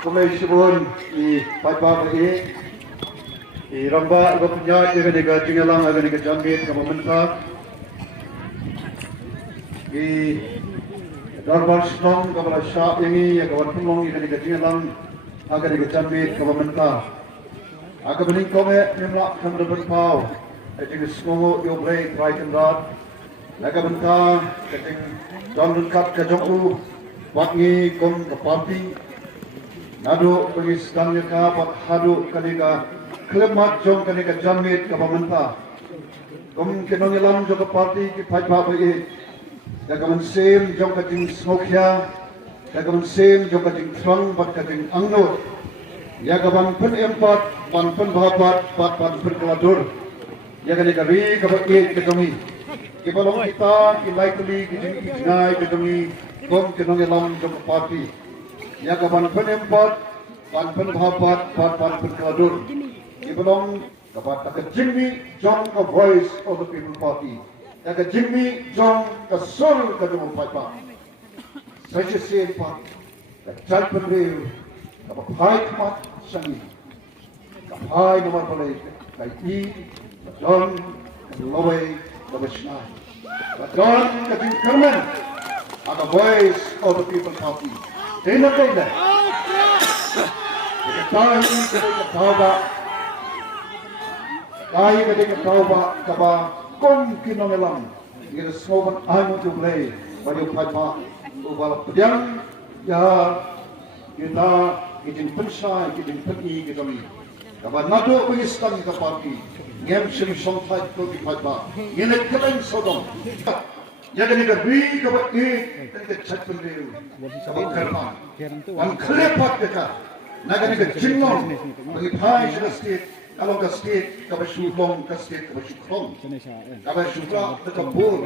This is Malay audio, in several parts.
Kumesibun di PAIDBAH di Ramba ibu punya di negara Tinggalang agak negara Jambit kamu mentah di Darbar Stong kamu Syah ini ya kawan pemong di negara Tinggalang agak negara Jambit kamu mentah agak meningkome memlak kamu berpau jadi semua yobrei right and right agak mentah jadi John Kat kejongku wakni kom ke parti Nado pengis dangnya ka buat hadu kaliga klemat jong kaliga jamit ka pamanta. Kum kenong ilam jong ka parti ki PAIDBAH bai. Dagaman sem jong ka ting smokya. Dagaman sem jong ka ting trong bat ka ting angno. Ya ka bang pen empat ban pen bahabat bat ban pen keladur. Ya kaliga ri ka bai ke kami. Ki balong kita ki likely ki ting ngai ke kami. Kum kenong ilam jong ka parti. Ya kapan penempat, pan penhabat, pan penkeladur. Ibelong kapan tak Jimmy Jong the voice of the people party. Tak Jimmy Jong the soul kedua PAIDBAH. Saya siapa? Tak penril, kapan hai mat sangi, kapan hai nomor boleh, kaiti, John, Lowey, Loweshnai, John kedua Kerman, the voice of the people party. Tidak ada. Kita tahu ketika tahu kaba kom kinomelam. Kita semua anu tu play pada PAIDBAH. Ubah pedang ya kita izin pensai izin pergi kita ni. Kaba nado pengistan ke parti. NYMSHET sompai tu di PAIDBAH. Ini keren sodom. Ya kini kerbi kabat ni kita cek pendiri kabat kerman wan kelepat dekat naga ni kejinglong bagi pai sudah state kalau ke state kabat syuklong ke state kabat syuklong kabat syukla dekat bur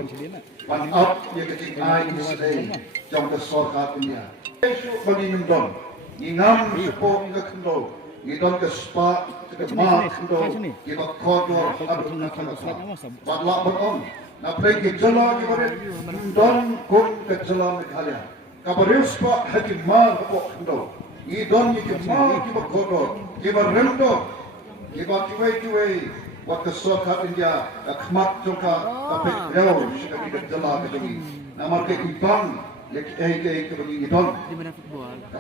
wan up ya kecing ai ini sedai jom ke sorkat dunia bagi nendon ingam sepo ingam kendol ngidon ke spa ke mak kendol ngidon kodor abdul nakal wan lak beron na pergi jalan kepada don kun ke jalan Meghalaya. Kabarius pak hakim mal kepok kendo. I don ke mal ke kodo. Ke berendo. Ke kiwai waktu sokat India khmat jongka tapi reo sekali ke jalan ke demi. Nama ke ibang ke bagi don.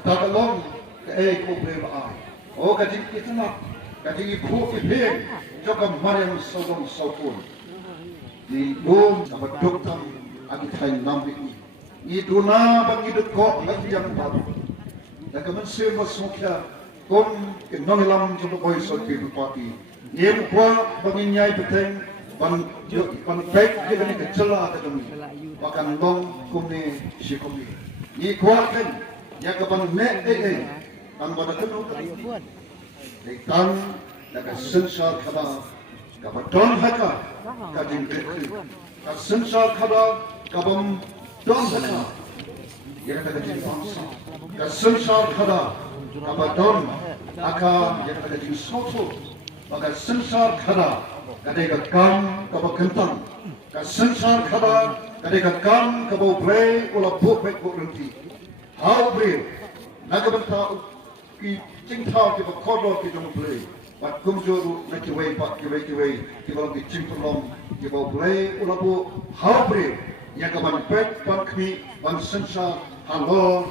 Kata tolong ke boleh ai. Oh kaji itu nak kaji ibu ibu jongka mariam sodong saupun. Di bom dapat dokter agi kain nambik ni. Itu na bang itu kok lagi yang baru. Dan kementerian masuknya kon kenongilam untuk voice of people party. Yang kuat banginyai peteng ban baik kita ni kecela kami. Bahkan long kumi si kumi. Ni kuat kan? Yang kapan mek kan pada kenal. Ikan dan sensal khabar. Kapan don haka kadin kekri. Sensal khabar kabam don haka. Yang ada di bangsa. Sensal khabar kapan don haka yang ada di soto. Maka sensal khabar kadai kam kabam kentang. Sensal khabar kadai kam kabam play ulah buk renti. How brave. Nagabanta ki cingtau ki bakodor ki jom play. But kumjuru nak kiway pak kiway kibalang di cimpulong kibau play ulabu how brave yang kaman pet pan kmi pan sensa halor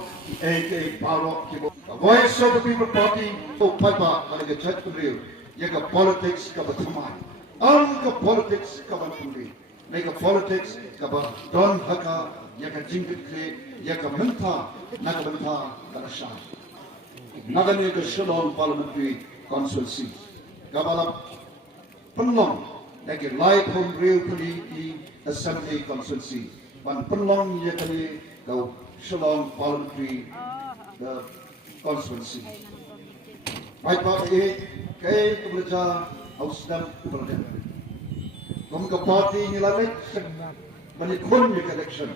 paro kibau voice of the people party o PAIDBAH pada kecet pendiri yang ke politics ke berteman ke politics ke bertundri ke politics ke berdon haka yang ke jingkit ke yang ke mentah nak mentah kerasaan nagani ke shalom parliamentary consultancy. Kabalap penlong lagi light home real kali di assembly consultancy. Wan penlong ye kali kau shalom parliamentary the consultancy. PAIDBAH kay kebeja ausdam kebeja. Kum ke party ni lamit menikun ye election.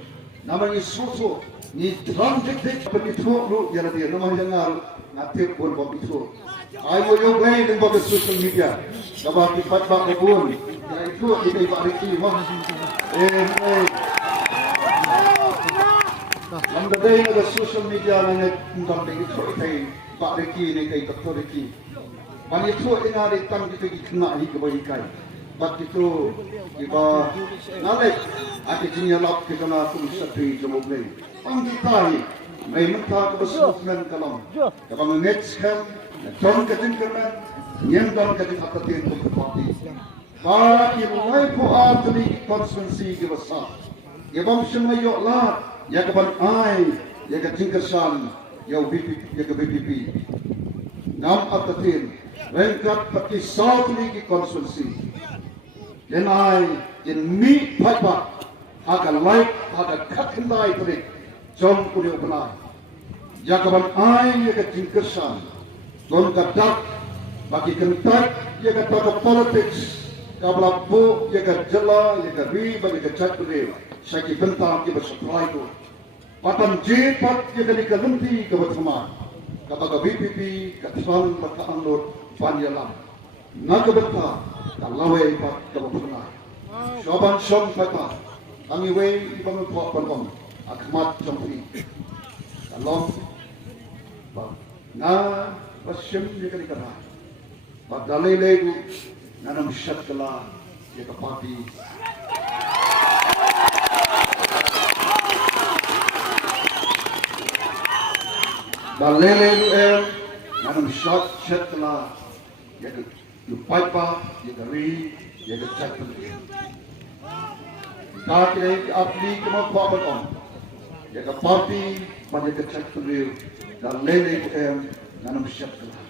Namanya soso ni transit begitu lu yang dia nama jangan ngatir pun begitu. I will you play in the social media. About the PAIDBAH kebun. Itu kita ibarat ini. Ang daday na social media na nagtundang na ito kay Bariki ni kay Dr. Riki. Manito inari tang dito gitna higabay kay. Ba't ito iba nalik at itiniyalap kita na kung sa page mo play. Ang ditahi may magkakabas movement ka lang. Kapag NGAN, nagtong kating kaman, niyandang kating hatatin ko kapati. Para ilay po atali constituency gibasa. Ibang siya ngayon lahat, yagapan ay, yagating kasan, yaga VPP. Nam atatin, rengkat pati South League constituency. Yan ay, yan mi PAIDBAH, aga light, aga katinday tarik, jom kuni upanay. Yagapan ay, yagating kasan, don kadak, bagi kentak, yagataka politics, kablapo, yagat jala, yagat riba, yagat cakri, syaki bentang, yagat supply ko. Patan jepat, yagat ikalunti, kabat sama. Kabaga VPP, katsan, makaanod, panyalam. Nagabenta, kalaway pa, kabat sama. Syaban syong PAIDBAH, ang iway, ibang tuwa panong, akmat syong kalong, na, pasyem, yagat ikalunti. Pagdalay ko, NYMSHET KYLLA, yaka party. Dalay ko NYMSHET KYLLA, yaka PAIDBAH, yaka ri, yaka cakpan. Kakilay atli kumagpapan on, yaka party, yaka cakpan ri, dalay ko NYMSHET KYLLA.